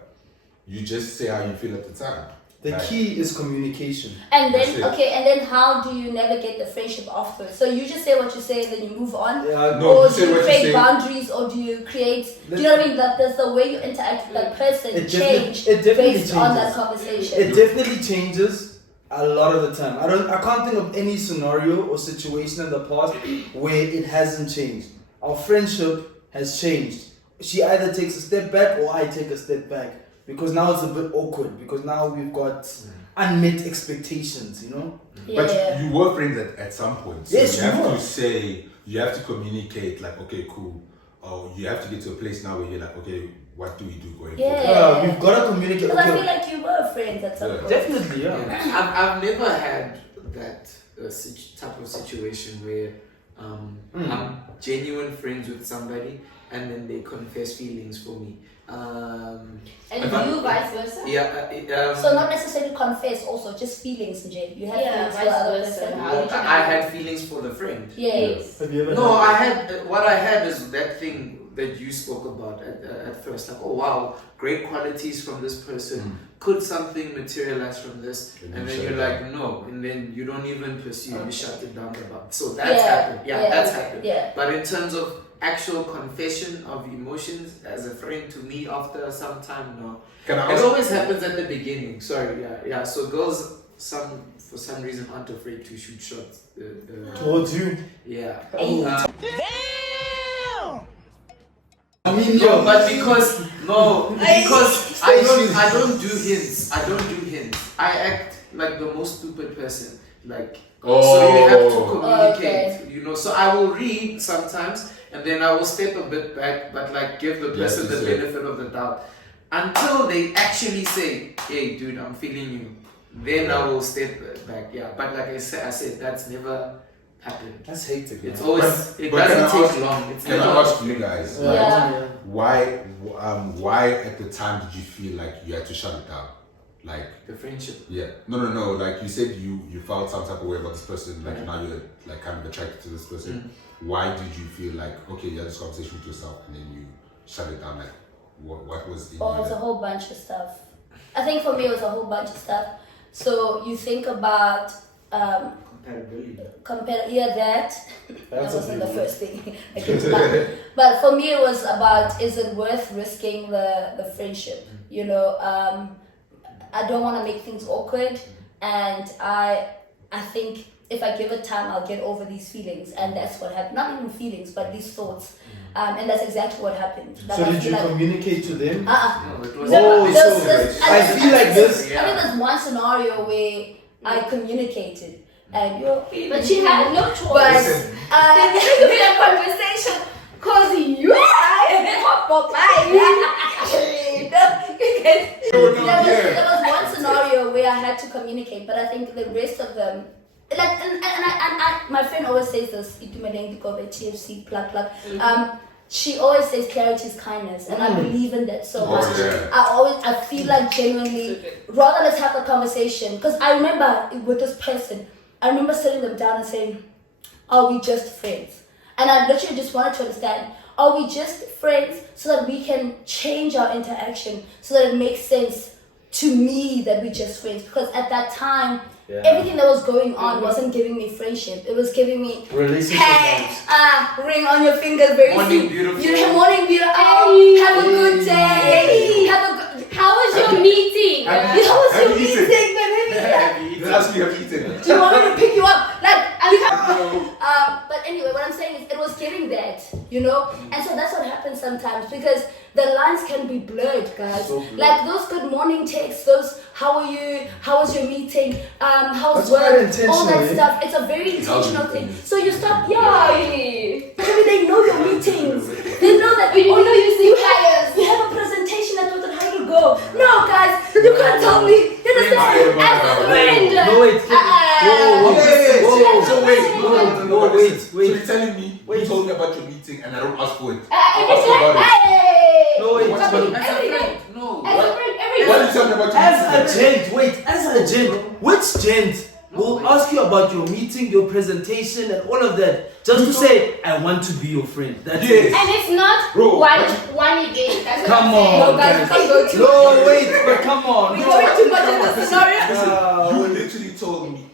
you just say how you feel at the time. The Like, key is communication. And That's then, it. okay, and then how do you navigate the friendship afterwards? So you just say what you say and then you move on? Yeah, No, Or you do say you what you create say. boundaries or do you create, do you know what I mean? That there's the way you interact with that person It change definitely based on that changes. conversation. It definitely changes a lot of the time. I can't think of any scenario or situation in the past where it hasn't changed. Our friendship has changed. She either takes a step back or I take a step back. Because now it's a bit awkward. Because now we've got unmet expectations, you know? Yeah. But you were friends at some point. So Yes, you we have were. to say, you have to communicate like, okay, cool. Or you have to get to a place now where you're like, okay, what do we do going Yeah. forward? We've got to communicate. Because I Okay, feel like you were friends at some Yeah. point. definitely, yeah. I've never had that type of situation where I'm genuine friends with somebody and then they confess feelings for me. And if I'm- you vice versa? Yeah. So not necessarily confess, also just feelings, Jay. You have Yeah, feelings for vice the other versa. person. How did you I had feelings for the friend. Yes. Have you ever No, had- I had what I had is that thing that you spoke about at first. Like, oh wow, great qualities from this person. Could something materialize from this? And And you then shut you're it like, no, and then you don't even pursue. You shut it down the butt. So that's happened. Yeah, that's happened. Yeah. But in terms of actual confession of emotions as a friend to me after some time, no. Can I It ask? always happens at the beginning. Sorry, yeah. So girls, for some reason, aren't afraid to shoot shots. Towards you. Yeah. Oh. I mean, no, but because I don't do hints. I act like the most stupid person. Like so you have to communicate. Okay. You know. So I will read sometimes, and then I will step a bit back, but like give the Yes, person you the said. benefit of the doubt until they actually say, "Hey, dude, I'm feeling you." Then I will step back. Yeah, but like I said that's never happened. That's hectic. It's man. always it but can doesn't I take ask- long. It's Can I never ask you guys? Yeah. Yeah. Why at the time did you feel like you had to shut it down? Like, the friendship. yeah, no. Like you said, you felt some type of way about this person. Like now you're like kind of attracted to this person. Why did you feel like okay, you had this conversation with yourself and then you shut it down? Like, what was in Oh, you it's a that- whole bunch of stuff. I think for me it was a whole bunch of stuff. So you think about Compatibility. that. That That's a wasn't the big first thing I came to mind. But for me it was about, is it worth risking the friendship? You know, I don't want to make things awkward, and I think if I give it time I'll get over these feelings, and that's what happened. Not even feelings, but these thoughts. And that's exactly what happened. Like, So I did feel you like- communicate to them? No, it was Oh, There's- I feel like this. I think there's one scenario where I communicated, and you're. But she had no choice. But There needed to be a conversation because you talk about there was one scenario where I had to communicate, but I think the rest of them, like, and I my friend always says this, Itumeleng Dikobe, TFC, plug. She always says clarity is kindness, and I believe in that so much. yeah. I feel like genuinely, rather let's have a conversation. Because I remember with this person, I remember sitting them down and saying, are we just friends? And I literally just wanted to understand, are we just friends so that we can change our interaction so that it makes sense to me that we're just friends? Because at that time, everything that was going on wasn't giving me friendship. It was giving me, Relationship hey, vibes. ring on your finger, very Morning, soon. beautiful. You know, morning, beautiful. Hey. Have a good day. Have a good. How was your meeting? Have How was Have your you eaten? meeting, baby? Then ask me have you eaten. Do you want me to pick you up? Like, but anyway, what I'm saying is it was giving that, you know? And so that's what happens sometimes because the lines can be blurred, guys. So blurred. Like those good morning texts, those how are you, how was your meeting, how's That's quite work, intentional, all that eh? stuff. It's a very intentional thing. So you start, Hey. maybe they know your meetings. They know that, We know you see you have a presentation No, guys, you can't tell me. You understand? As a friend. No, wait. So wait. Wait. So you're telling me you told me about your meeting and I don't ask for it? Every about it. Hey! No, wait. Every As a day. friend, no. As a friend, every Why day. did you tell me about your As meeting? a gent, wait, as a gent, which gent will ask you about your meeting, your presentation, and all of that, just to say, I want to be your friend? That's it. And it's not Bro, one what event. That's what Come I'm saying. on, No, guys, you guys. can't go too No, wait, but come on. We're going too much in the scenario. You literally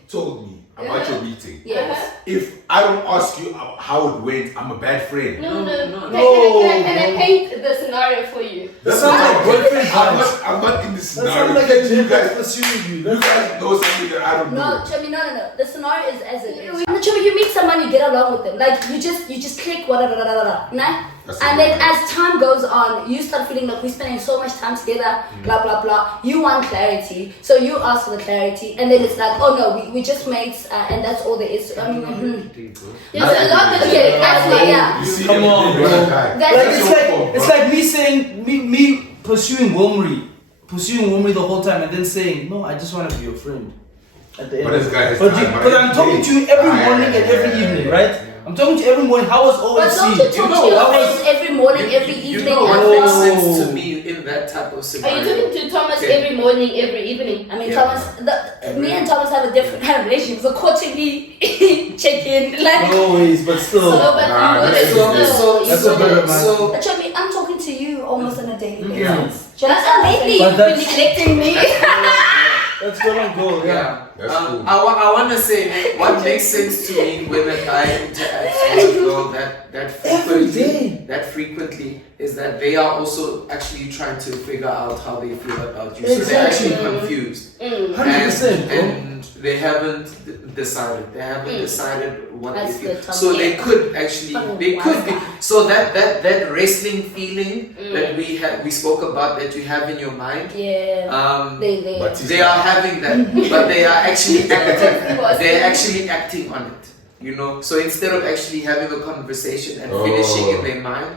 told me about your meeting. Yes. If I don't ask you how it went, I'm a bad friend. No. No. Can I paint the scenario for you? That sounds like boyfriend vibes. I'm not in this That scenario. sounds like a you gent that's guys, pursuing you. you guys know something that I don't No, know. Chubby, no. The scenario is as it is. Chubby, you meet someone, you get along with them. Like, you just click, nah? That's And the then way. as time goes on, you start feeling like we're spending so much time together, blah, blah, blah. You want clarity, so you ask for the clarity. And then it's like, oh no, we just mates, and that's all there is. I mean, There's a lot that okay, actually, yeah. You see, Come on, you're bro. a guy. That's Like, That's it's your like fault, it's bro. like me saying me pursuing Wilmery the whole time, and then saying, no, I just want to be your friend. At the end. But this guy has But time, but I'm right? talking to you every Ah, morning and every evening, right? I'm talking to you every morning. How was But don't OSC? you talk to your friends every morning, every You evening? know what as makes well? sense to me in that type of Are scenario? you talking to Thomas Okay. every morning, every evening? I mean, Yeah. Thomas, me and Thomas have a different kind of relationship. So quarterly check-in, like. No ways, but still. So, but Nah, you know that's that so- that's a better man. So Chubby, I'm talking to you almost on a daily basis. Yeah. Do you understand? lately But you've been that's- neglecting me. Let's go and go. Yeah. yeah, That's cool. I want to say what makes sense to me when a guy interacts with a girl that frequently is that they are also actually trying to figure out how they feel about you. So they're actually confused. 100%, bro. And they haven't decided. They haven't decided what That's they feel. the So tough they part. could actually, Oh, they wow. could be. So that wrestling feeling that we spoke about that you have in your mind. Yeah. They. But They are having that, but they are actually acting. They're actually acting on it. You know. So instead of actually having a conversation and finishing in their mind,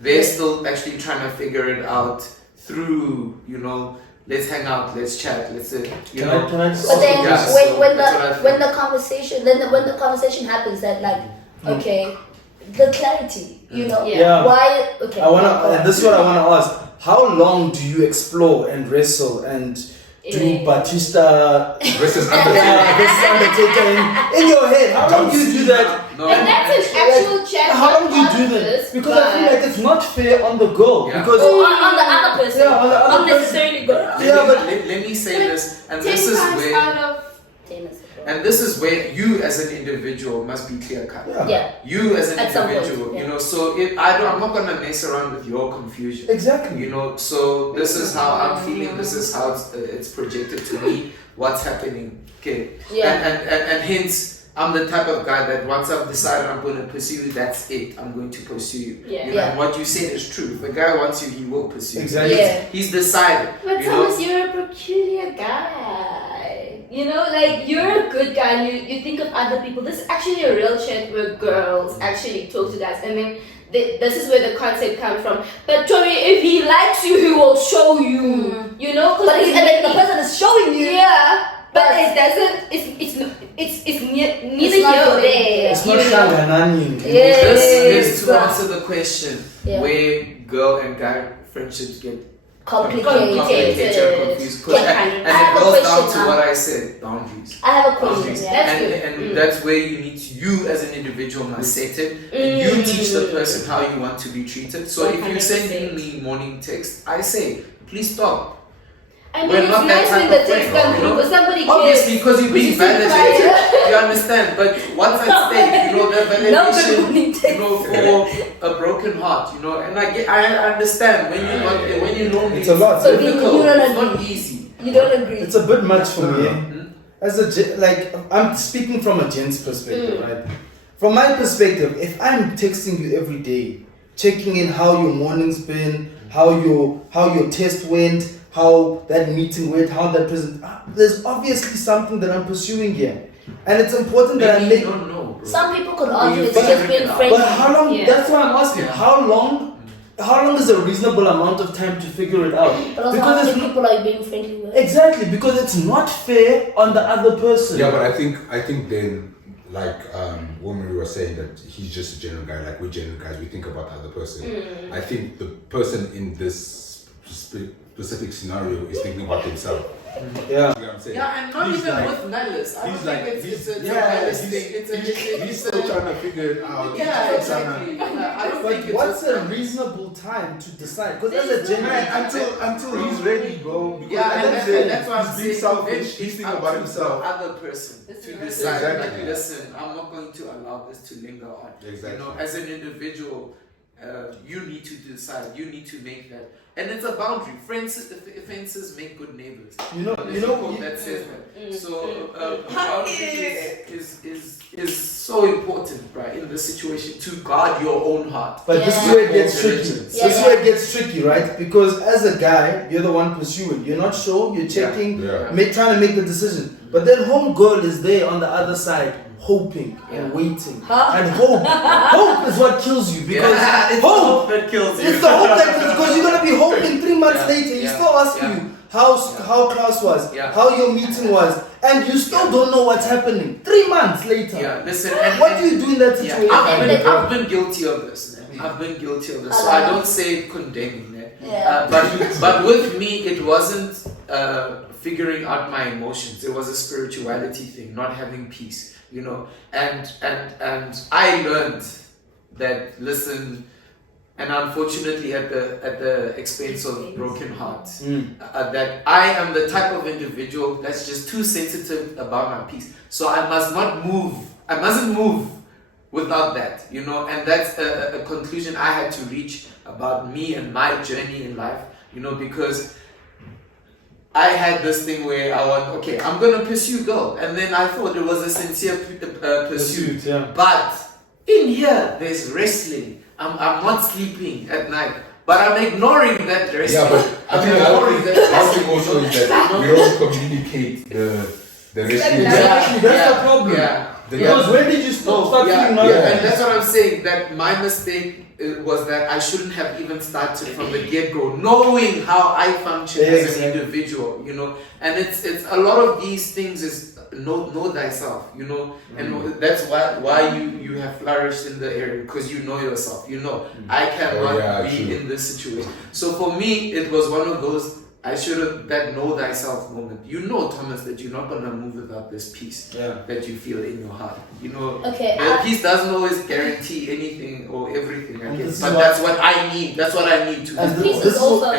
they're still actually trying to figure it out through. You know. Let's hang out. Let's chat. Let's you know. Can I just But then Yeah, so when that's what I the when think. the conversation when the conversation happens that like okay, the clarity, you know, Yeah. why okay. and this is what I wanna ask. How long do you explore and wrestle and do Batista versus yeah, Undertaker. this Undertaker in your head? How long do you do that? No, And that's an actual chat. How long do you not do part of that? this, Because I feel but- like it's not fair on the girl. Yeah. Because on the other person, Yeah, on the other not necessarily good. Yeah, but- let me say this, and 10 this is times where, out of and this is where you as an individual must be clear cut. Yeah. You as an At some point, individual, yeah. you know. So I'm not gonna mess around with your confusion. exactly. You know. So this is how I'm feeling. This is how it's projected to me. What's happening? Okay. Yeah. And hence. I'm the type of guy that once I've decided I'm going to pursue you, that's it. I'm going to pursue you. Yeah. You know, and what you said is true. If a guy wants you, he will pursue you. Exactly. Yeah. He's decided. But you know? Thomas, you're a peculiar guy. You know, like you're a good guy. And you think of other people. This is actually a real chat where girls actually talk to guys, and then this is where the concept comes from. But Tori, if he likes you, he will show you. You know, But and then the person is showing you. yeah. But But- it doesn't. It's neither It's not here or good. there. It's not you know? Shanganani. Yeah. This is to Yes. answer the question Yeah. where girl and guy friendships get Complicated. complicated and confused. 'Cause- Yeah. and I have it a goes down question to now. what I said, boundaries. I have a question. Boundaries. Yeah. That's and good. and that's where you as an individual must set it. And you teach the person how you want to be treated. So if you send 100%. me morning text, I say, please stop. I mean, We're it's not that nice when type the of text friend, comes you through, know? but somebody Obviously, because you're being Which is validated. fine. You understand? But what's at stake? You know, the No good validation, morning text. you know, for a broken heart, you know, and I understand when you know It's a lot. it's So difficult. you don't It's not agree. easy. You don't agree. It's a bit much for me. Mhm. As like I'm speaking from a gent's perspective, right? From my perspective, if I'm texting you every day, checking in how your morning's been, how your test went, how that meeting went, how that there's obviously something that I'm pursuing here, and it's important that I Maybe make. you don't know, bro. Some people could argue you it's just figure being it out. friendly. But how long? Yeah. That's what I'm asking. How long? how long is a reasonable amount of time to figure it out? But also, how many people are you being friendly with? Exactly, because it's not fair on the other person. Yeah, but I think then, like when we were saying that he's just a general guy, like we're general guys, we think about the other person. I think the person in this specific scenario is thinking about himself. Yeah. You know what I'm saying? Yeah, and not He's even like- with malice. I don't he's think like- it's a yeah, malice he's- thing. It's He's still trying to figure it out. Yeah, He's still trying to- exactly. Yeah, I don't But think it's what's a a reasonable time to decide? Because There as a is no genuine until he's ready, bro. Because Yeah, at and the end of the day, that's why I'm he's saying being selfish. it's He's thinking up about to himself. the other person It's to right. decide. Exactly. Like, listen, I'm not going to allow this to linger on. Exactly. You know, as an individual, you need to decide. You need to make that, and it's a boundary. Fences make good neighbors. You know, That says that. So boundary is so important, right, in this situation to guard your own heart. but this is Yeah. where it gets tricky. Diligence. This is where it gets tricky, right? Because as a guy, you're the one pursuing. You're not sure. You're checking, Yeah. trying to make the decision. But then home girl is there on the other side, hoping and Yeah. waiting. Huh? And hope is what kills you because it's hope. that kills you. It's the hope that kills because you're gonna be hoping 3 months Yeah, later. He's yeah, still asking yeah. you how class was, Yeah. how your meeting was, and you still don't know what's happening. 3 months later. Yeah, listen. And, What do you do in that Yeah, situation? I've been guilty of this. Man. I've been guilty of this. So I don't say it condemning it. Yeah. But with me, it wasn't figuring out my emotions. It was a spirituality thing, not having peace. You know, and I learned that. Listen, and unfortunately, at the expense of broken hearts, that I am the type of individual that's just too sensitive about my peace. So I must not move. I mustn't move without that, you know, and that's a conclusion I had to reach about me and my journey in life, you know, because I had this thing where I'm gonna pursue girl, and then I thought it was a sincere pursuit. Yeah. But in here, there's wrestling. I'm not sleeping at night, but I'm ignoring that wrestling. Yeah, but I think the other thing also is that we don't communicate the wrestling. Exactly, that's the problem. Yeah. Because when did you start feeling Yeah, like and that's what I'm saying. That my mistake was that I shouldn't have even started from the get-go, knowing how I function as an Exactly. individual. You know, and it's a lot of these things is know thyself. You know, and that's why you have flourished in the area because you know yourself. You know, I cannot be true. in this situation. So for me, it was one of those. I should have that know thyself moment. You know, Thomas, that you're not gonna move without this peace that you feel in your heart. You know, Okay, peace doesn't always guarantee anything or everything, I And guess. this is But what- that's what I need. That's what I need to And do. this- Peace this is is also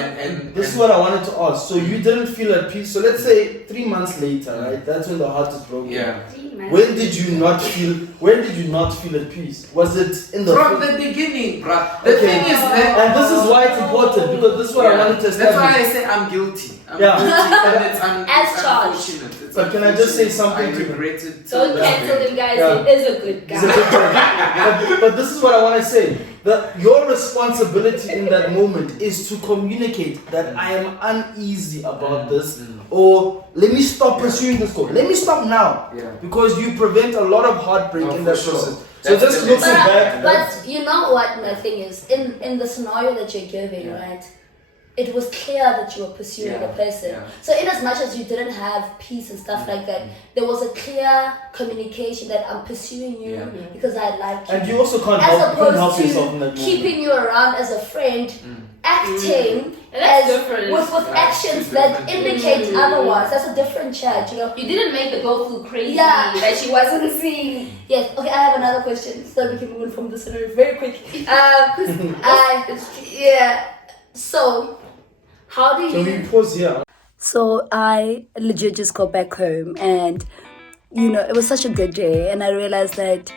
This is what I wanted to ask. So you didn't feel at peace. So let's say 3 months later, right? That's when the heart is broken. yeah. When did you not feel? When did you not feel at peace? Was it in the? From the beginning, bruh. The Okay. thing is that And this is why it's important because this is what I wanted to That's why establish. I say I'm guilty. I'm Yeah. guilty, and it's, As it's charged. unfortunate. It's But can I just say unfortunate. something I to them? regret it. Don't till cancel this him, guys. Yeah. He is a good It's a guy. good point. but this is what I want to say. That your responsibility in that moment is to communicate that I am uneasy about this, or let me stop pursuing this goal. Let me stop now, Yeah. because you prevent a lot of heartbreak Oh, in for that sure. process. So That's just the looking message. back, But you know what my thing is? In the scenario that you're giving, right? It was clear that you were pursuing Yeah, the person. yeah. So in as much as you didn't have peace and stuff like that, there was a clear communication that I'm pursuing you Yeah. because I like you. and you also can't as help, you can't help opposed yourself in to that moment. keeping you around as a friend, acting And that's as different. with Yeah, actions it's that different. indicate otherwise. That's a different chat, you know. You didn't make the girl feel crazy Yeah. that she wasn't seeing. Yes. Okay, I have another question. So we can move on from this scenario very quick. Yeah. So, how do Can you? we pause here? So I legit just got back home, and you know it was such a good day, and I realized that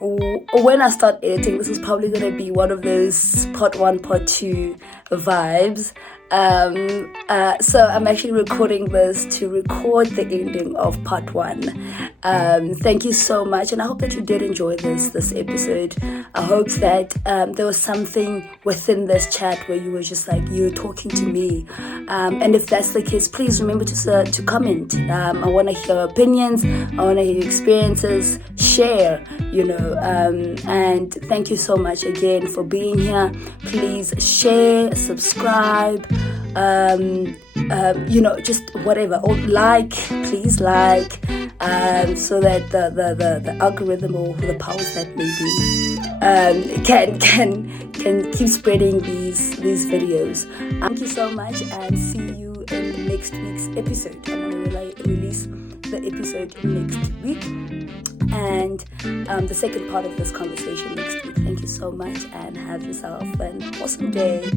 when I start editing, this is probably gonna be one of those part 1, part 2 vibes. So I'm actually recording this to record the ending of part 1. Thank you so much, and I hope that you did enjoy this episode. I hope that there was something within this chat where you were just like you're talking to me, and if that's the case, please remember to comment. I want to hear opinions. I want to hear your experiences. Share share, and thank you so much again for being here. Please share, subscribe, just whatever, or please like, so that the algorithm or the powers that may be can keep spreading these videos. Thank you so much, and see you in next week's episode. I'm going to release the episode next week, and the second part of this conversation next week. Thank you so much, and have yourself an awesome day.